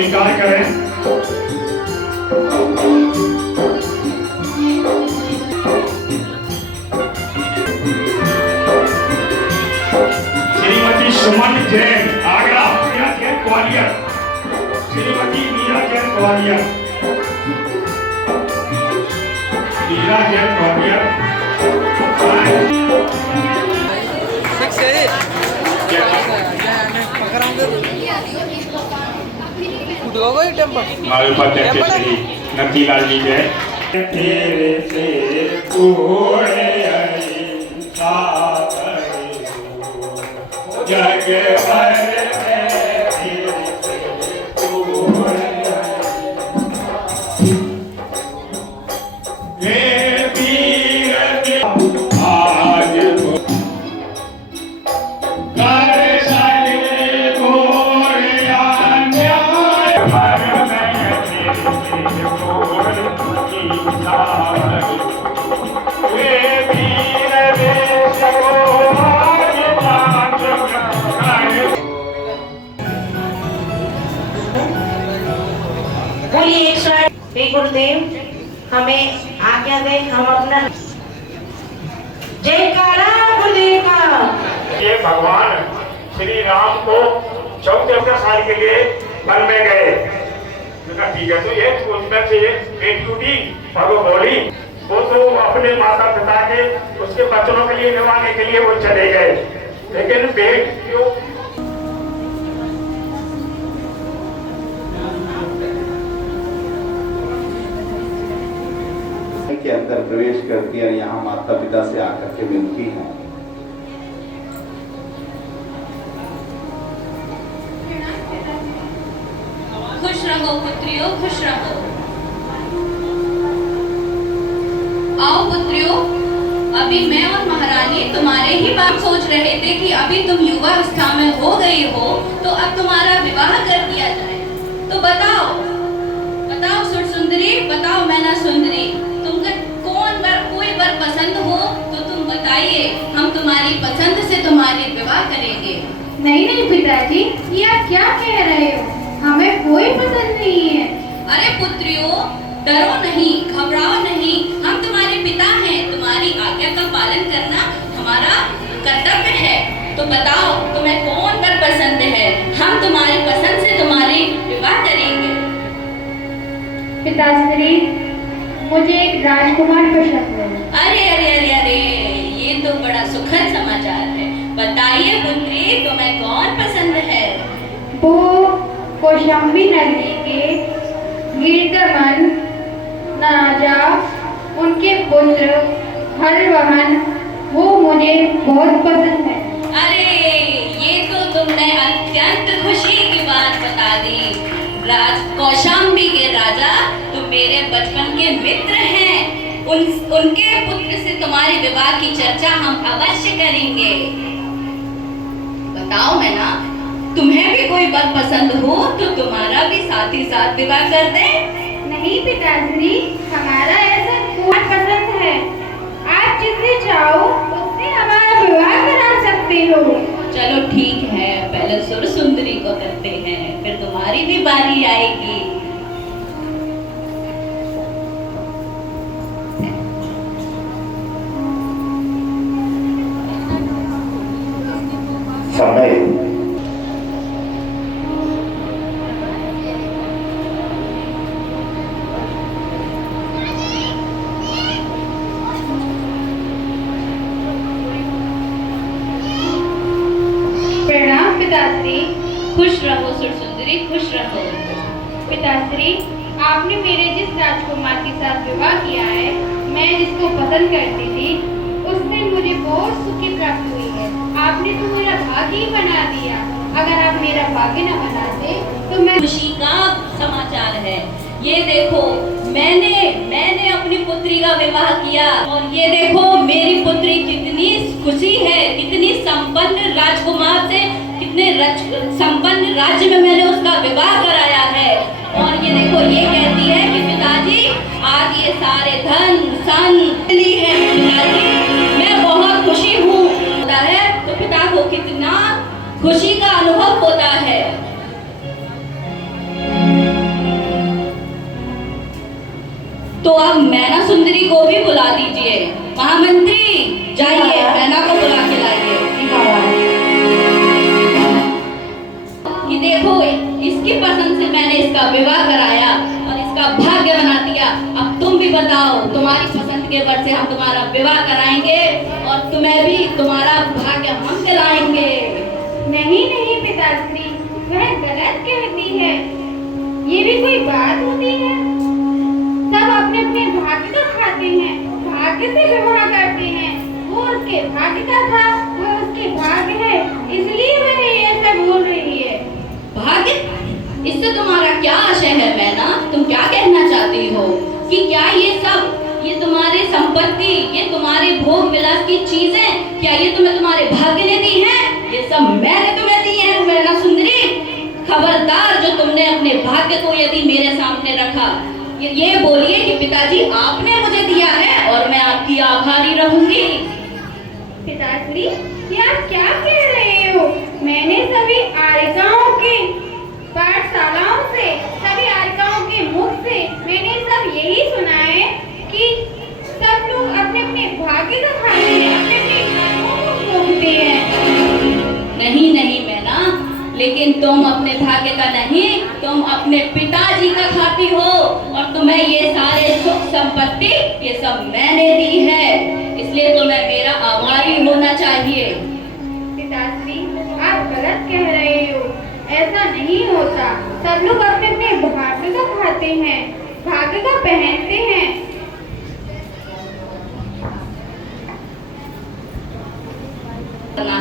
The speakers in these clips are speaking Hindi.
स्वीकार करें। श्रीमती सुमन जैन, आगरा। मीरा जैन ग्वालियर। श्रीमती मीरा जैन ग्वालियर। मीरा जैन ग्वालियर। मालूम श्री नंदीलाल जी जैन। तेरे से पूरे जग भर गुरुदेव हमें आज्ञा दे, हम अपना जयकारा गुरुदेव का। ये भगवान श्री राम को 14 साल के लिए वन में गए। ठीक है, तो ये सोचना चाहिए बेटी उठी और वो बोली, वो तो अपने माता पिता के उसके बच्चों के लिए निभाने के लिए वो चले गए, लेकिन बेटियों के अंदर प्रवेश करती है, यहाँ माता पिता से आकर के मिलती हैं। खुश रहो पुत्रियों, खुश रहो। आओ पुत्रियों, अभी मैं और महारानी तुम्हारे ही बात सोच रहे थे कि अभी तुम युवा अवस्था में हो गई हो, तो अब तुम्हारा विवाह कर दिया जाए। तो बताओ बताओ सुर सुंदरी, बताओ मैना सुंदरी, कोई वर पसंद हो तो तुम बताइए, हम तुम्हारी पसंद से तुम्हारी विवाह करेंगे। नहीं नहीं पिताजी, ये आप क्या कह रहे हो, हमें कोई पसंद नहीं है। अरे पुत्रियों, डरो नहीं, घबराओ नहीं, हम तुम्हारे पिता हैं, तुम्हारी आज्ञा का पालन करना हमारा कर्तव्य है। तो बताओ तुम्हें कौन वर पसंद है, हम तुम्हारी पसंद से तुम्हारी विवाह करेंगे। पिताश्री, मुझे एक राजकुमार पसंद है। अरे अरे अरे अरे, ये तो बड़ा सुखद समाचार है। बताइए पुत्री, तुम्हें कौन पसंद है? वो कौशाम्बी नदी के गिरधमन नाजा, उनके पुत्र हरवहन, वो मुझे बहुत पसंद है। अरे ये तो तुमने अत्यंत खुशी की बात बता दी। कौशाम्बी के राजा तो मेरे बचपन के मित्र हैं, उनके पुत्र से तुम्हारे विवाह की चर्चा हम अवश्य करेंगे। बताओ मैना, तुम्हें भी कोई वर पसंद हो तो तुम्हारा भी साथ ही साथ विवाह कर दें? नहीं पिताश्री, हमारा ऐसा कोई पसंद है, आप जिससे चाहो उससे हमारा विवाह करा सकते हो। चलो ठीक है, पहले सुर सुंदरी को करते हैं, फिर तुम्हारी भी बारी आएगी। समय प्रणाम पिताश्री। खुश रहो सुर सुंदरी, खुश रहो। पिताश्री, आपने मेरे जिस राजकुमार के साथ विवाह किया है, मैं जिसको पसंद करती थी, उस दिन मुझे बहुत सुख की प्राप्ति हुई है। आपने तो मेरा भाग्य ही बना दिया। अगर आप मेरा भाग्य न बनाते तो मैं। खुशी का समाचार है। ये देखो, मैंने अपनी पुत्री का विवाह किया, और ये देखो मेरी पुत्री कितनी खुशी है, कितनी संपन्न राजकुमार से, कितने संपन्न राज्य में मैंने उसका विवाह कराया है। और ये देखो, ये कहती है कि पिताजी आज ये सारे धन सन ली है पिताजी, मैं बहुत खुशी हूँ। होता है तो पिता को कितना खुशी का अनुभव होता है। बुला दीजिए। महामंत्री जाइए, मैना को बुला के लाइए। कि देखो इसकी पसंद से मैंने इसका विवाह कराया और इसका भाग्य बना दिया। अब तुम भी बताओ, तुम्हारी पसंद के वर से हम तुम्हारा विवाह कराएंगे और तुम्हें भी तुम्हारा भाग्य हम दिलाएंगे। नहीं नहीं पिताश्री, वह गलत कहती है। ये भी कोई बात होती है? सब अपने अपने भाग्य को खाते हैं, भाग्य से विवाह करते हैं। वो उसके भाग्य का था, वो उसके भाग्य है, इसलिए वह ऐसा बोल रही है। भाग्य? इससे तुम्हारा क्या आशय है मैना? तुम क्या कहना चाहती हो कि क्या ये तुम्हारी संपत्ति, ये तुम्हारे भोग विलास की चीजें, क्या ये तुम्हारे भाग्य ने दी है? ये सब मैंने तुम्हें दी है मैना सुंदरी। खबरदार, जो तुमने अपने भाग्य को यदि मेरे सामने रखा, ये बोलिए कि पिताजी आपने मुझे दिया है और मैं आपकी आभारी रहूंगी। पिताश्री, ये आप क्या कह रहे हो? मैंने सभी आर्यिकाओं के पाठशालाओं से, सभी आर्यिकाओं के मुख से मैंने सब यही सुना है कि सब लोग अपने अपने भाग्य को खाते हैं, अपने अपने कर्मों को भोगते हैं। नहीं नहीं मैना, लेकिन तुम अपने भाग्य का नहीं, तुम अपने पिताजी का खाती हो और तुम्हें ये सारे सुख संपत्ति ये सब मैंने दी है, इसलिए तुम्हें मेरा आभारी होना चाहिए। पिताश्री, आप गलत कह रहे हो, ऐसा नहीं होता। सब लोग अपने अपने भाग्य को खाते हैं, भाग्य को पहनते हैं।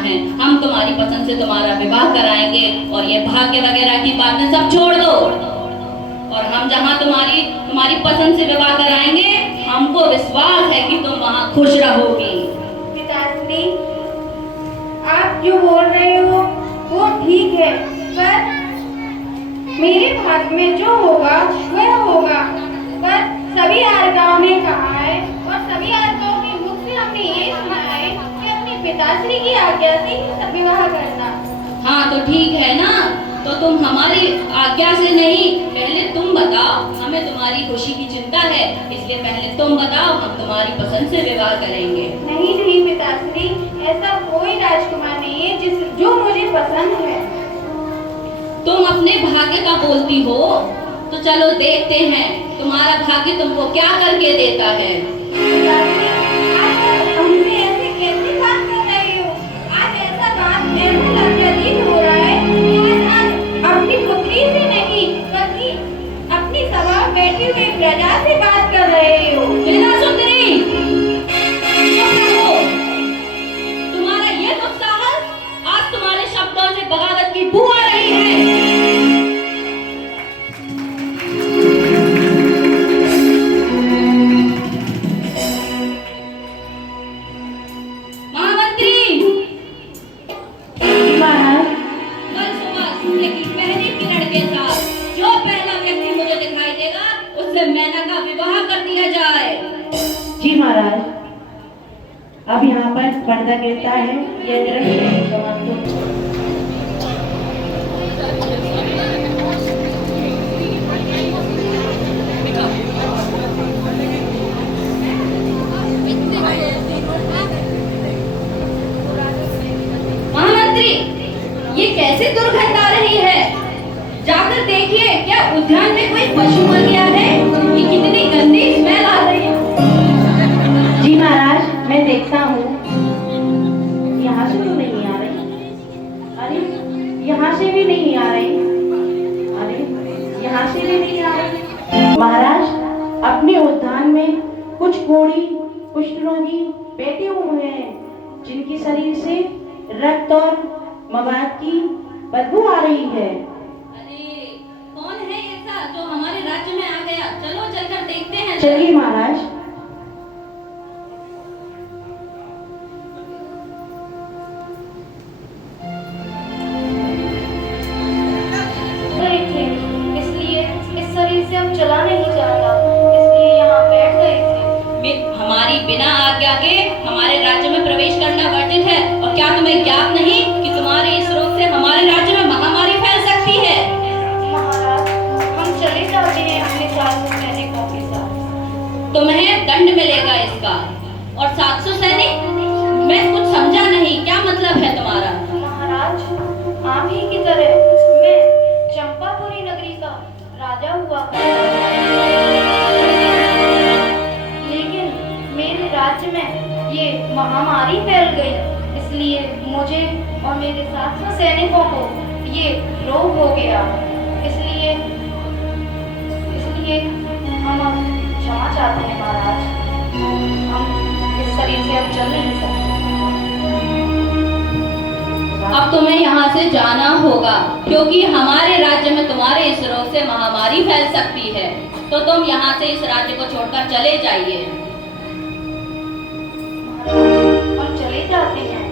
है हम तुम्हारी पसंद से तुम्हारा विवाह कराएंगे और ये भाग्य वगैरह की बातें सब छोड़ दो और हम जहाँ तुम्हारी पसंद से विवाह कराएंगे, हमको विश्वास है कि तुम वहाँ खुश रहोगी। पिताश्री, आप जो बोल रहे हो वो ठीक है, पर मेरे भाग्य में जो होगा वह होगा। पर सभी आर्यिकाओं ने कहा है और सभी आर्यिकाओं के मुख से हमने ये सुना है कि अपने पिताश्री की आज्ञा से ही सब विवाह करना। हाँ तो ठीक है ना, तो तुम हमारी आज्ञा से नहीं, पहले तुम बताओ। हमें तुम्हारी खुशी की चिंता है, इसलिए पहले तुम बताओ, हम तुम्हारी पसंद से विवाह करेंगे। नहीं नहीं पिताश्री, ऐसा कोई राजकुमार नहीं है जो मुझे पसंद है। तुम अपने भाग्य का बोलती हो, तो चलो देखते हैं तुम्हारा भाग्य तुमको क्या करके देता है। पिताश्री, आप हमसे ऐसे कैसे बात कर रहे हो? आज ऐसा प्रतीत हो रहा है कि आज अपनी पुत्री से नहीं बल्कि अपनी सभा में बैठी हुई प्रजा से बात कर रहे हो। मीना सुंदरी, तुम्हारा ये दुस्साहस आज तुम्हारे शब्दों से बगावत की बू आ रही है। मैना का विवाह कर दिया जाए। जी महाराज, अब यहाँ पर पर्दा गिरता है, यह दृश्य समाप्त हो। महामंत्री, ये कैसे दुर्गंध आ रही है? जाकर देखिए, क्या उद्यान में कोई पशु मर गया है? ये कितनी गंदी स्मेल आ रही है। जी महाराज, मैं देखता हूँ। यहाँ से तो नहीं आ रही। अरे, यहाँ से भी नहीं आ रही। अरे, यहाँ से भी नहीं आ रही। महाराज, अपने उद्यान में कुछ कोढ़ी कुष्ठ रोगी बैठे हुए हैं, जिनकी शरीर से रक्त और मवाद की बदबू आ रही है। कौन है ऐसा जो हमारे राज्य में आ गया? चलो चलकर देखते हैं। चलिए महाराज। इसलिए इस शरीर से हम चला नहीं जाता, इसलिए यहाँ बैठ गए थे। हमारी बिना आज्ञा के हमारे राज्य में प्रवेश करना वर्जित है। और क्या तुम्हें ज्ञात नहीं कि तुम्हारे इस रोग से हमारे राज्य में महामारी फैल सकती है? महाराज, हम चले जाते हैं अपने साथ सैनिकों के साथ। तुम्हें मतलब है तुम्हारा? महाराज, आप ही की तरह मैं चंपापुरी नगरी का राजा हुआ करता था। लेकिन मेरे राज्य में ये महामारी फैल गई, इसलिए मुझे और मेरे 700 सैनिकों को ये रोग हो गया। इसलिए हम अब क्षमा चाहते हैं महाराज। हम इस शरीर से अब चल नहीं सकते। अब तुम्हें यहाँ से जाना होगा, क्योंकि हमारे राज्य में तुम्हारे इस रोग से महामारी फैल सकती है। तो तुम यहाँ से इस राज्य को छोड़कर चले जाइए। हम चले जाते हैं।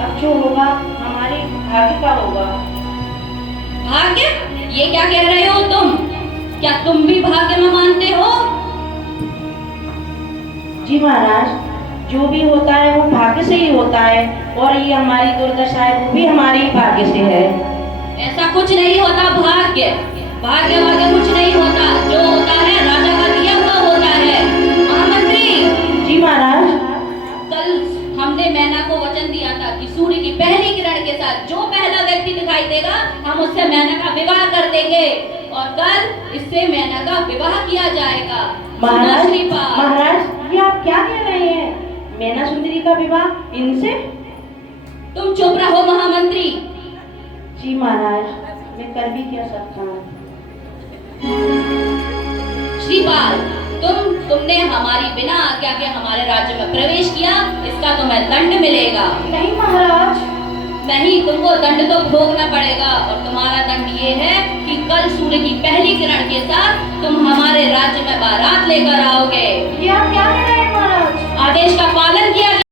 अब जो होगा हमारे भाग्य का होगा। भाग्य? ये क्या कह रहे हो तुम? क्या तुम भी भाग्य में मानते हो? जी महाराज, जो भी होता है वो भाग्य से ही होता है, और ये हमारी दुर्दशा है वो भी हमारे ही भाग्य से है। ऐसा कुछ नहीं होता। भाग्य भाग्य कुछ नहीं होता। जो होता है राजा का दिया हुआ होता है। महामंत्री जी महाराज। कल हमने मैना को वचन दिया था कि सूर्य की पहली किरण के साथ जो पहला व्यक्ति दिखाई देगा हम उससे मैना का विवाह कर देंगे, और कल इससे मैना का विवाह किया जाएगा। महाराज, श्रीपाल, महाराज, ये आप क्या कह रहे हैं? मैना सुंदरी का विवाह इनसे? तुम चुप रहो महामंत्री। जी महाराज, मैं कर भी क्या सकता हूँ। श्रीपाल, तुमने हमारी बिना आज्ञा के हमारे राज्य में प्रवेश किया, इसका तुम्हें दंड मिलेगा। नहीं महाराज। नहीं, तुमको दंड तो भोगना पड़ेगा, और तुम्हारा दंड ये है कि कल सूर्य की पहली किरण के साथ तुम हमारे राज्य में बारात लेकर आओगे। ये आप क्या कह रहे हैं महाराज? आदेश का पालन